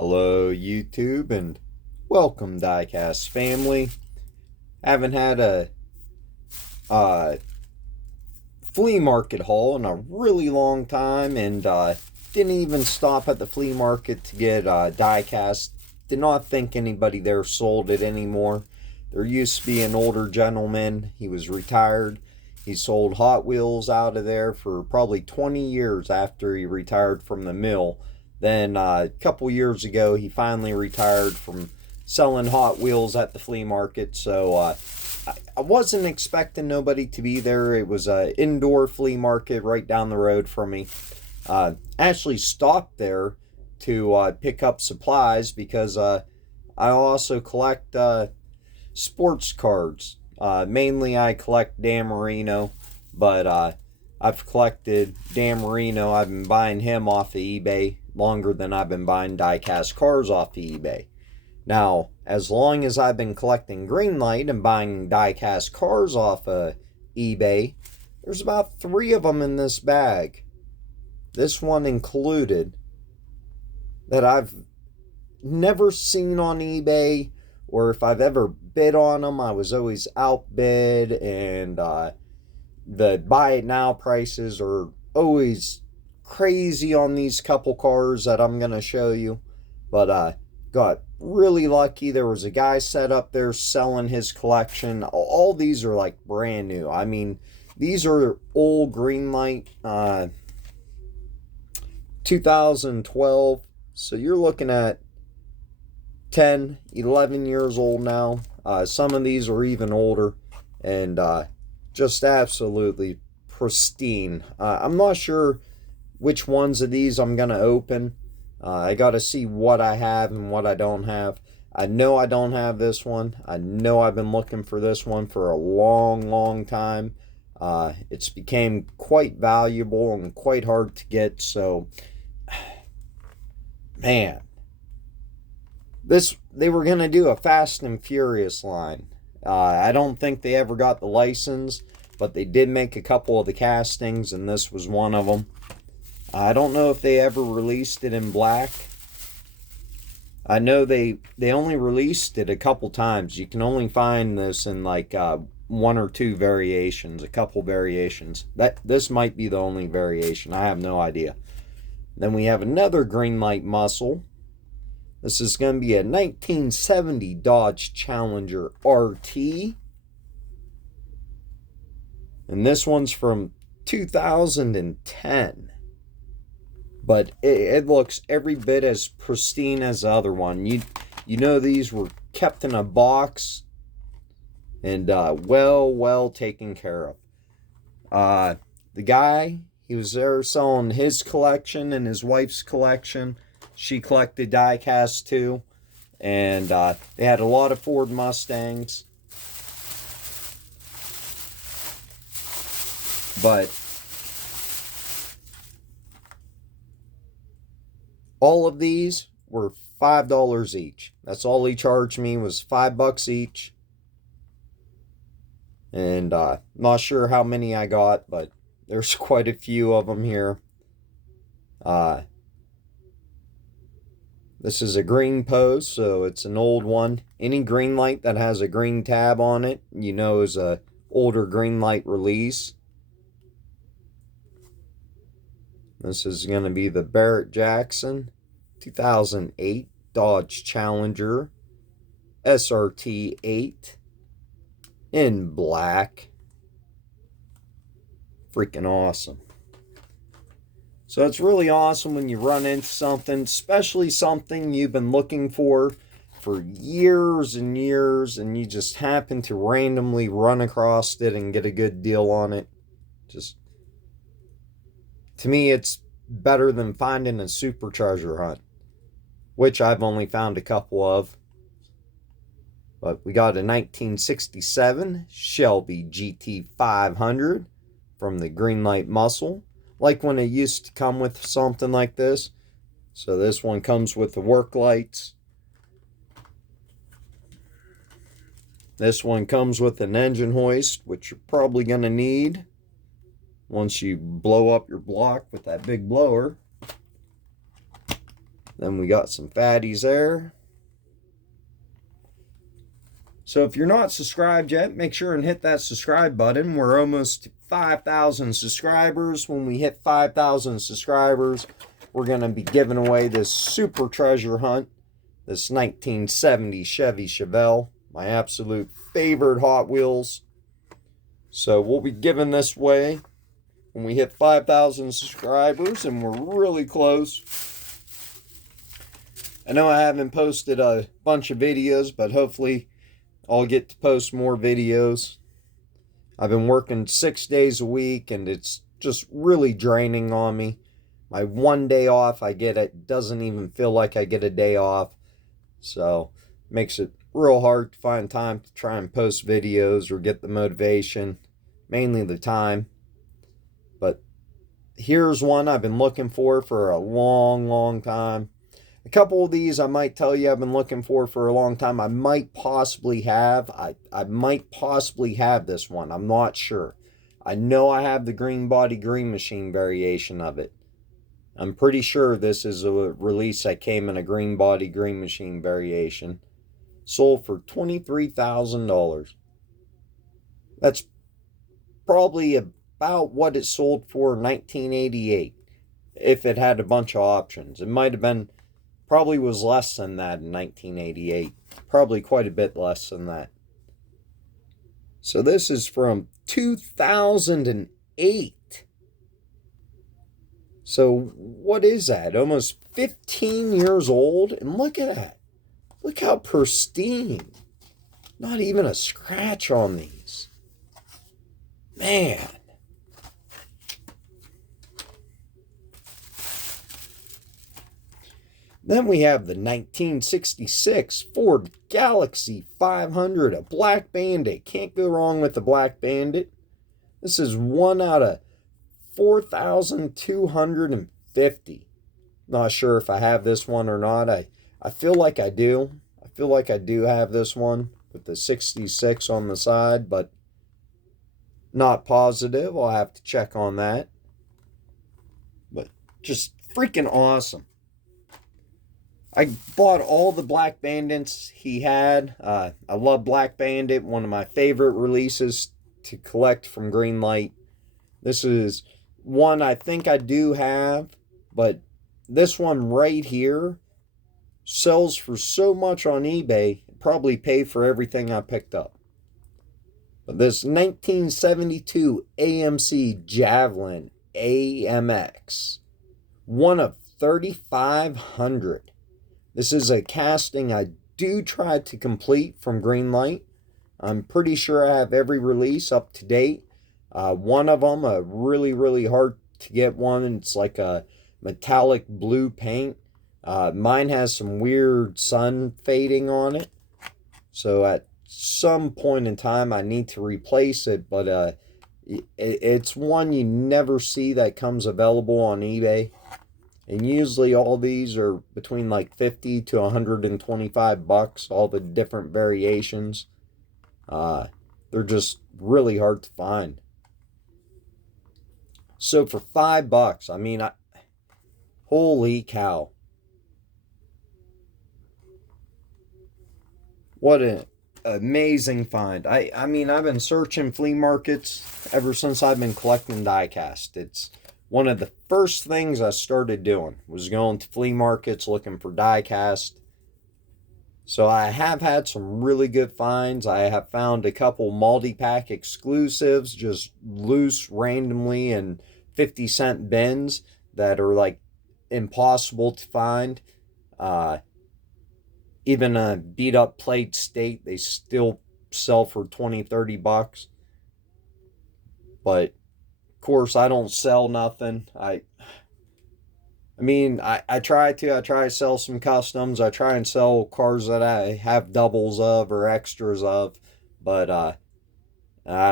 Hello YouTube and welcome Diecast family. Haven't had a flea market haul in a really long time, and didn't even stop at the flea market to get diecast. Did not think anybody there sold it anymore. There used to be an older gentleman. He was retired. He sold Hot Wheels out of there for probably 20 years after he retired from the mill. Then a couple years ago, he finally retired from selling Hot Wheels at the flea market. So I wasn't expecting nobody to be there. It was an indoor flea market right down the road from me. Actually stopped there to pick up supplies because I also collect sports cards. Mainly I collect Dan Marino, but I've collected Dan Marino. I've been buying him off of eBay longer than I've been buying diecast cars off of eBay. Now, as long as I've been collecting Greenlight and buying diecast cars off of eBay, there's about 3 of them in this bag, this one included, that I've never seen on eBay, or if I've ever bid on them, I was always outbid, and the buy it now prices are always crazy on these couple cars that I'm going to show you. But got really lucky. There was a guy set up there selling his collection. All these are like brand new. I mean, these are old Greenlight 2012. So you're looking at 10, 11 years old now. Some of these are even older, and just absolutely pristine. I'm not sure which ones of these I'm going to open. I got to see what I have and what I don't have. I know I don't have this one. I know I've been looking for this one for a long time. It's became quite valuable and quite hard to get. So, man, they were going to do a Fast and Furious line. I don't think they ever got the license, but they did make a couple of the castings, and this was one of them. I don't know if they ever released it in black. I know they only released it a couple times. You can only find this in like 1 or 2 variations, a couple variations. This might be the only variation. I have no idea. Then we have another Greenlight muscle. This is going to be a 1970 Dodge Challenger RT. And this one's from 2010. But it looks every bit as pristine as the other one. You know these were kept in a box and well taken care of. The guy, he was there selling his collection and his wife's collection. She collected diecast too. And they had a lot of Ford Mustangs. But all of these were $5 each. That's all he charged me, was $5 each. And not sure how many I got, but there's quite a few of them here. This is a green post, so it's an old one. Any Greenlight that has a green tab on it, you know, is a older Greenlight release. This is going to be the Barrett Jackson 2008 Dodge Challenger SRT 8 in black. Freaking awesome. So it's really awesome when you run into something, especially something you've been looking for years and years, and you just happen to randomly run across it and get a good deal on it. Just, to me, it's better than finding a super treasure hunt, which I've only found a couple of. But we got a 1967 Shelby GT500 from the Greenlight muscle. Like when it used to come with something like this. So this one comes with the work lights. This one comes with an engine hoist, which you're probably going to need once you blow up your block with that big blower. Then we got some fatties there. So if you're not subscribed yet, make sure and hit that subscribe button. We're almost to 5,000 subscribers. When we hit 5,000 subscribers, we're going to be giving away this super treasure hunt. This 1970 Chevy Chevelle. My absolute favorite Hot Wheels. So we'll be giving this away when we hit 5,000 subscribers, and we're really close. I know I haven't posted a bunch of videos, but hopefully I'll get to post more videos. I've been working 6 days a week, and it's just really draining on me. My one day off I get, it doesn't even feel like I get a day off. So, makes it real hard to find time to try and post videos or get the motivation. Mainly the time. But here's one I've been looking for a long time. A couple of these I might tell you I've been looking for a long time. I might possibly have. I might possibly have this one. I'm not sure. I know I have the green body, green machine variation of it. I'm pretty sure this is a release that came in a green body, green machine variation. Sold for $23,000. That's probably about what it sold for in 1988. If it had a bunch of options. It might have been... Probably was less than that in 1988. Probably quite a bit less than that. So this is from 2008. So what is that? Almost 15 years old? And look at that. Look how pristine. Not even a scratch on these. Man. Then we have the 1966 Ford Galaxy 500, a Black Bandit. Can't go wrong with the Black Bandit. This is 1 out of 4,250. Not sure if I have this one or not. I feel like I do. I feel like I do have this one with the 66 on the side, but not positive. I'll have to check on that. But just freaking awesome. I bought all the Black Bandits he had. I love Black Bandit, one of my favorite releases to collect from Greenlight. This is one I think I do have, but this one right here sells for so much on eBay, probably pay for everything I picked up. But this 1972 AMC Javelin AMX, one of 3,500. This is a casting I do try to complete from Greenlight. I'm pretty sure I have every release up to date. One of them, a really hard to get one. It's like a metallic blue paint. Mine has some weird sun fading on it. So at some point in time I need to replace it. But it's one you never see that comes available on eBay. And usually all these are between like 50 to 125 bucks, all the different variations. They're just really hard to find. So for $5, I mean, holy cow. What an amazing find. I mean, I've been searching flea markets ever since I've been collecting diecast. It's one of the first things I started doing was going to flea markets looking for diecast. So I have had some really good finds. I have found a couple multi-pack exclusives just loose randomly in 50-cent bins that are like impossible to find. Even a beat up plate state, they still sell for 20-30 bucks. But of course, I don't sell nothing. I try to sell some customs. I try and sell cars that I have doubles of or extras of. But I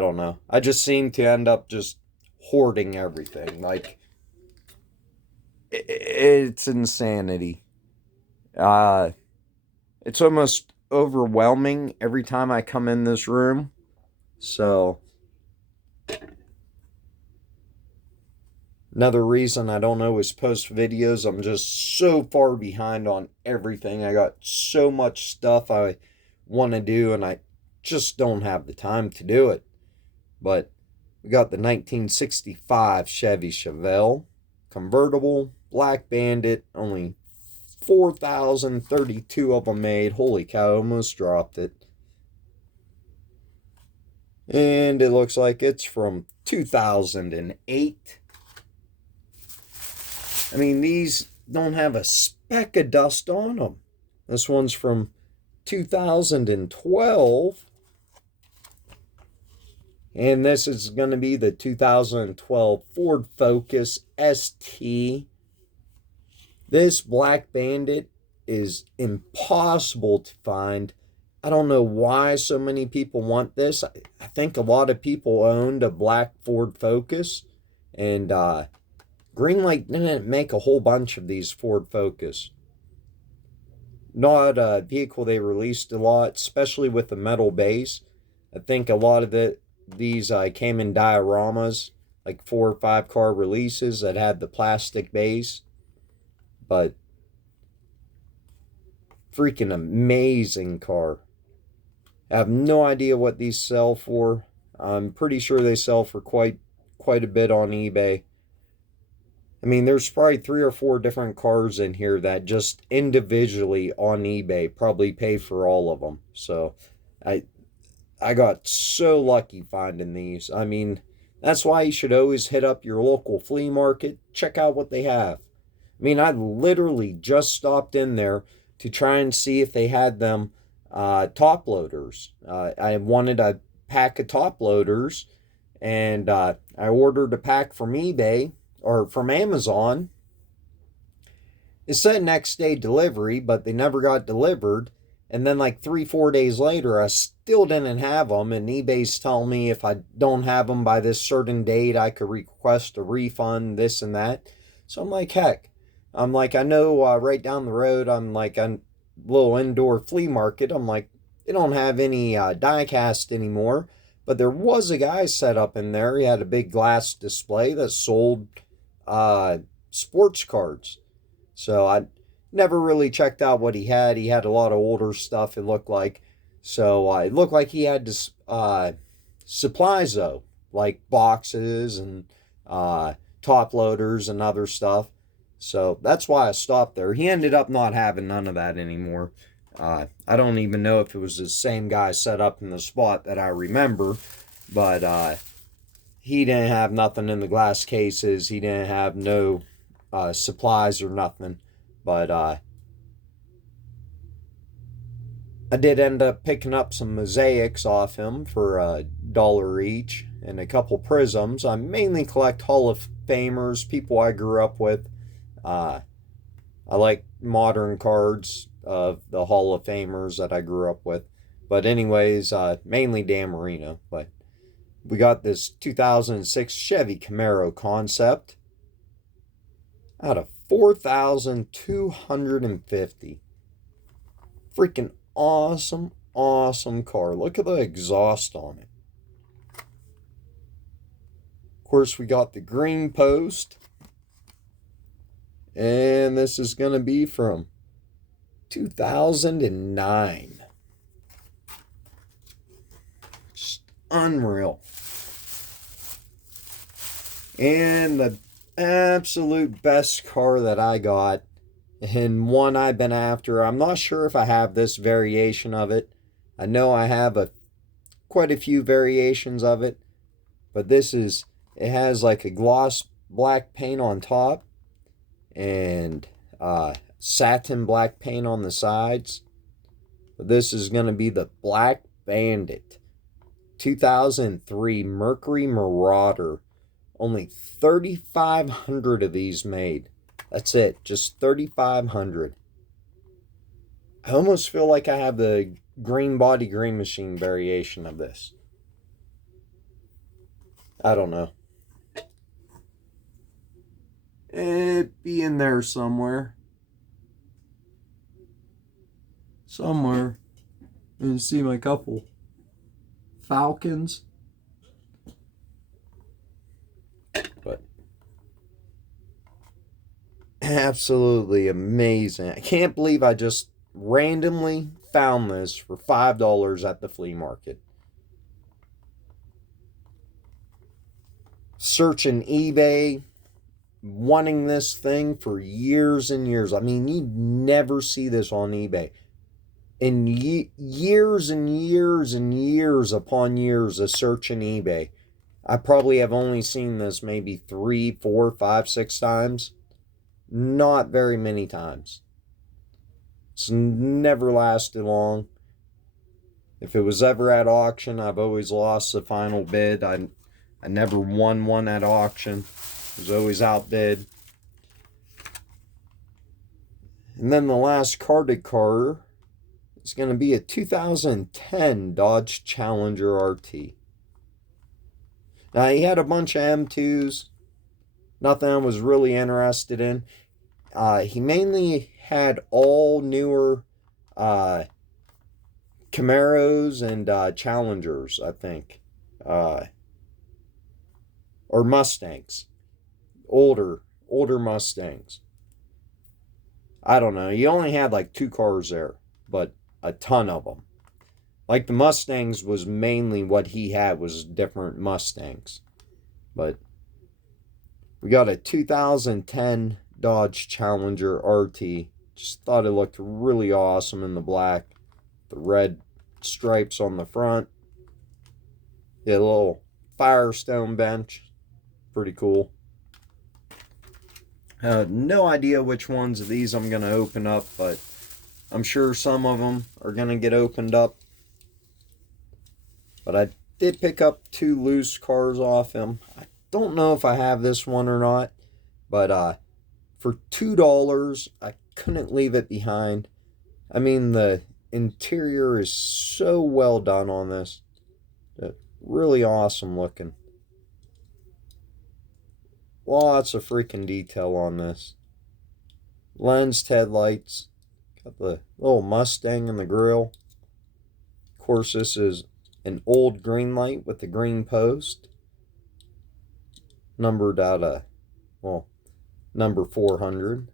don't know. I just seem to end up just hoarding everything. Like, it's insanity. It's almost overwhelming every time I come in this room. So Another reason I don't always post videos, I'm just so far behind on everything. I got so much stuff I want to do, and I just don't have the time to do it. But we got the 1965 Chevy Chevelle convertible, Black Bandit, only 4,032 of them made. Holy cow, almost dropped it. And it looks like it's from 2008. I mean, these don't have a speck of dust on them. This one's from 2012. And this is going to be the 2012 Ford Focus ST. This Black Bandit is impossible to find. I don't know why so many people want this. I think a lot of people owned a black Ford Focus. And Greenlight didn't make a whole bunch of these Ford Focus. Not a vehicle they released a lot, especially with the metal base. I think a lot of these came in dioramas, like 4 or 5 car releases that had the plastic base. But freaking amazing car. I have no idea what these sell for. I'm pretty sure they sell for quite a bit on eBay. I mean, there's probably 3 or 4 different cars in here that just individually on eBay probably pay for all of them. So I got so lucky finding these. I mean, that's why you should always hit up your local flea market. Check out what they have. I mean, I literally just stopped in there to try and see if they had them top loaders. I wanted a pack of top loaders, and I ordered a pack from eBay or from Amazon. It said next day delivery, but they never got delivered. And then like 3-4 days later, I still didn't have them. And eBay's telling me if I don't have them by this certain date, I could request a refund, this and that. So I'm like, heck. I'm like, I know right down the road, I'm like a little indoor flea market. I'm like, they don't have any die-cast anymore. But there was a guy set up in there. He had a big glass display that sold sports cards. So I never really checked out what he had. He had a lot of older stuff, it looked like. So it looked like he had supplies, though, like boxes and top loaders and other stuff. So that's why I stopped there. He ended up not having none of that anymore. I don't even know if it was the same guy set up in the spot that I remember. But he didn't have nothing in the glass cases. He didn't have no supplies or nothing. But I did end up picking up some mosaics off him for $1 each and a couple prisms. I mainly collect Hall of Famers, people I grew up with. I like modern cards of the Hall of Famers that I grew up with. But anyways, mainly Dan Marino. But we got this 2006 Chevy Camaro concept out of 4,250. Freaking awesome, awesome car. Look at the exhaust on it. Of course, we got the green post. And this is going to be from 2009. Just unreal. And the absolute best car that I got, and one I've been after. I'm not sure if I have this variation of it. I know I have quite a few variations of it. But it has like a gloss black paint on top. And satin black paint on the sides. But this is going to be the Black Bandit 2003 Mercury Marauder. Only 3,500 of these made. That's it, just 3,500. I almost feel like I have the green body green machine variation of this. I don't know. It'd be in there somewhere. Somewhere. And see my couple Falcons. But Absolutely amazing. I can't believe I just randomly found this for $5 at the flea market. Searching eBay, wanting this thing for years and years. I mean, you never see this on eBay. In years and years and years upon years of searching eBay, I probably have only seen this maybe 3, 4, 5, 6 times. Not very many times. It's never lasted long. If it was ever at auction, I've always lost the final bid. I never won one at auction. It was always outbid. And then the last carded car is going to be a 2010 Dodge Challenger RT. Now, he had a bunch of M2s. Nothing I was really interested in. He mainly had all newer Camaros and Challengers, I think. Or Mustangs. Older Mustangs. I don't know. He only had like 2 cars there, but a ton of them. Like the Mustangs was mainly what he had, was different Mustangs. But we got a 2010 Dodge Challenger RT. Just thought it looked really awesome in the black. The red stripes on the front. The little Firestone bench. Pretty cool. No idea which ones of these I'm going to open up, but I'm sure some of them are going to get opened up. But I did pick up 2 loose cars off him. I don't know if I have this one or not, but for $2, I couldn't leave it behind. I mean, the interior is so well done on this. Really awesome looking. Lots of freaking detail on this. Lensed headlights. Got the little Mustang in the grill. Of course, this is an old Greenlight with the green post. Numbered out of, well, number 400.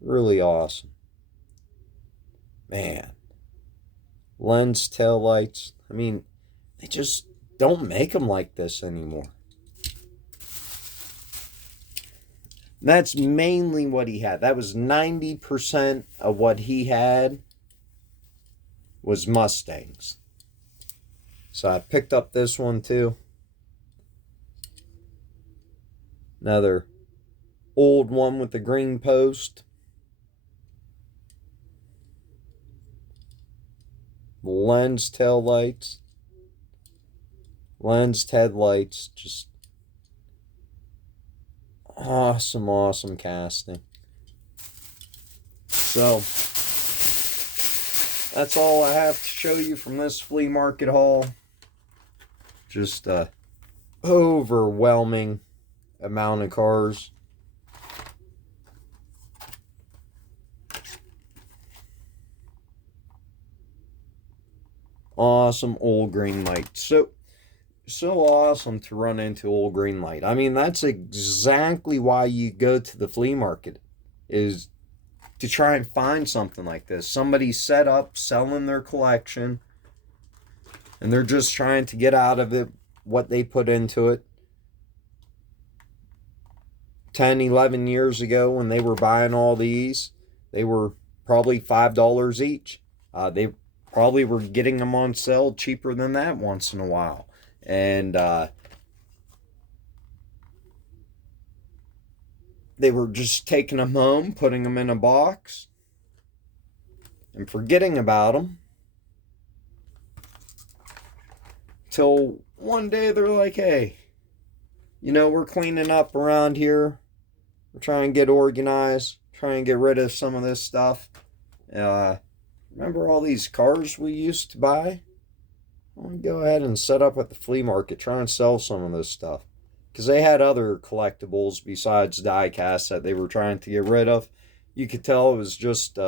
Really awesome. Man. Lens tail lights. I mean, they just don't make them like this anymore. That's mainly what he had. That was 90% of what he had was Mustangs. So I picked up this one too. Another old one with the green post. Lens tail lights. Lensed headlights. Just awesome casting. So that's all I have to show you from this flea market haul. Just overwhelming amount of cars. Awesome old Greenlight. So awesome to run into old Greenlight. I mean, that's exactly why you go to the flea market, is to try and find something like this. Somebody set up selling their collection, and they're just trying to get out of it what they put into it. 10, 11 years ago when they were buying all these, they were probably $5 each. They probably were getting them on sale cheaper than that once in a while. And they were just taking them home, putting them in a box, and forgetting about them. Till one day they're like, hey, you know, we're cleaning up around here. We're trying to get organized, trying to get rid of some of this stuff. Remember all these cars we used to buy? I'm going to go ahead and set up at the flea market, try and sell some of this stuff. Because they had other collectibles besides die casts that they were trying to get rid of. You could tell it was just,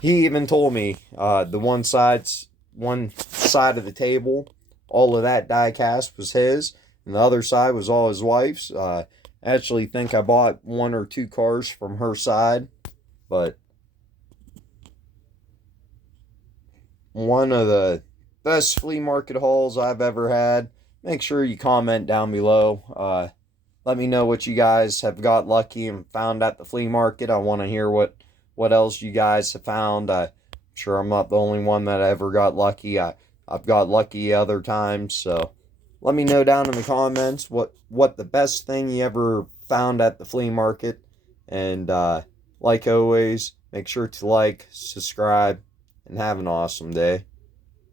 he even told me, the one side of the table, all of that die cast was his, and the other side was all his wife's. I actually think I bought 1 or 2 cars from her side, but one of the best flea market hauls I've ever had. Make sure you comment down below. Let me know what you guys have got lucky and found at the flea market. I want to hear what else you guys have found. I'm sure I'm not the only one that ever got lucky. I've got lucky other times, so let me know down in the comments what the best thing you ever found at the flea market. And like always, make sure to like, subscribe, and have an awesome day.